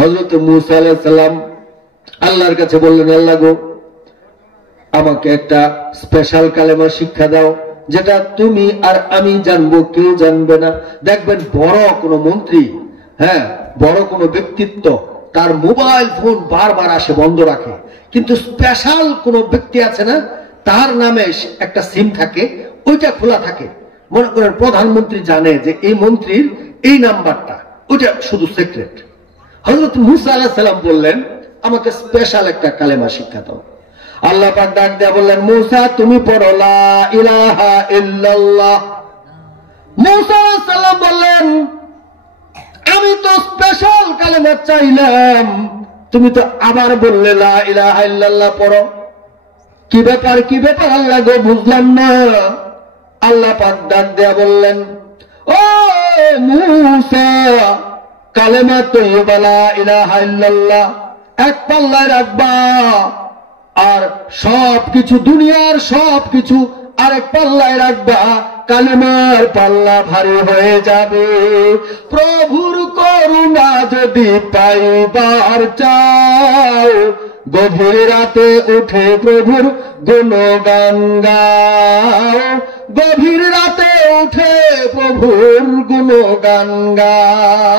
হযরত মূসা আলাইহিস সালাম আল্লাহর কাছে বললেন, আল্লাহ গো, আমাকে একটা স্পেশাল কালেমা শিক্ষা দাও, যেটা তুমি আর আমি জানবো, কেউ জানবে না। দেখবেন বড় কোনো মন্ত্রী, হ্যাঁ, বড় কোনো ব্যক্তিত্ব, তার মোবাইল ফোন বারবার আসে, বন্ধ রাখে, কিন্তু স্পেশাল কোনো ব্যক্তি আছে না, তার নামে একটা সিম থাকে, ওইটা খোলা থাকে। মনে করেন প্রধানমন্ত্রী জানে যে এই মন্ত্রীর এই নাম্বারটা, ওইটা শুধু সিক্রেট। হযরত মূসা আলাইহিস সালাম বললেন, আমাকে স্পেশাল একটা কালেমা শিক্ষা দাও। আল্লাহ পাক ডাক দিয়ে বললেন, মূসা তুমি পড়ো লা ইলাহা ইল্লাল্লাহ। মূসা আলাইহিস সালাম বললেন, আমি তো স্পেশাল কালেমা চাইলাম, তুমি তো আবার বললে লা ইলাহা ইল্লাল্লাহ পড়ো। কি ব্যাপার, কি ব্যাপার আল্লাহ গো, বুঝলাম না। আল্লাহ পাক ডাক দিয়ে বললেন, ও মূসা, কালেমা তাইয়্যিবা লা ইলাহা ইল্লাল্লাহ এক পাল্লায় রাখবা, আর সবকিছু, দুনিয়ার সবকিছু আরেক পাল্লায় রাখবা, কালেমার পাল্লা ভারী হয়ে যাবে। প্রভুর করুণা যদি পাইবার চাও, গভীর রাতে উঠে প্রভুর গুণগান গাও, গভীর রাতে উঠে প্রভুর গুণগান গাও।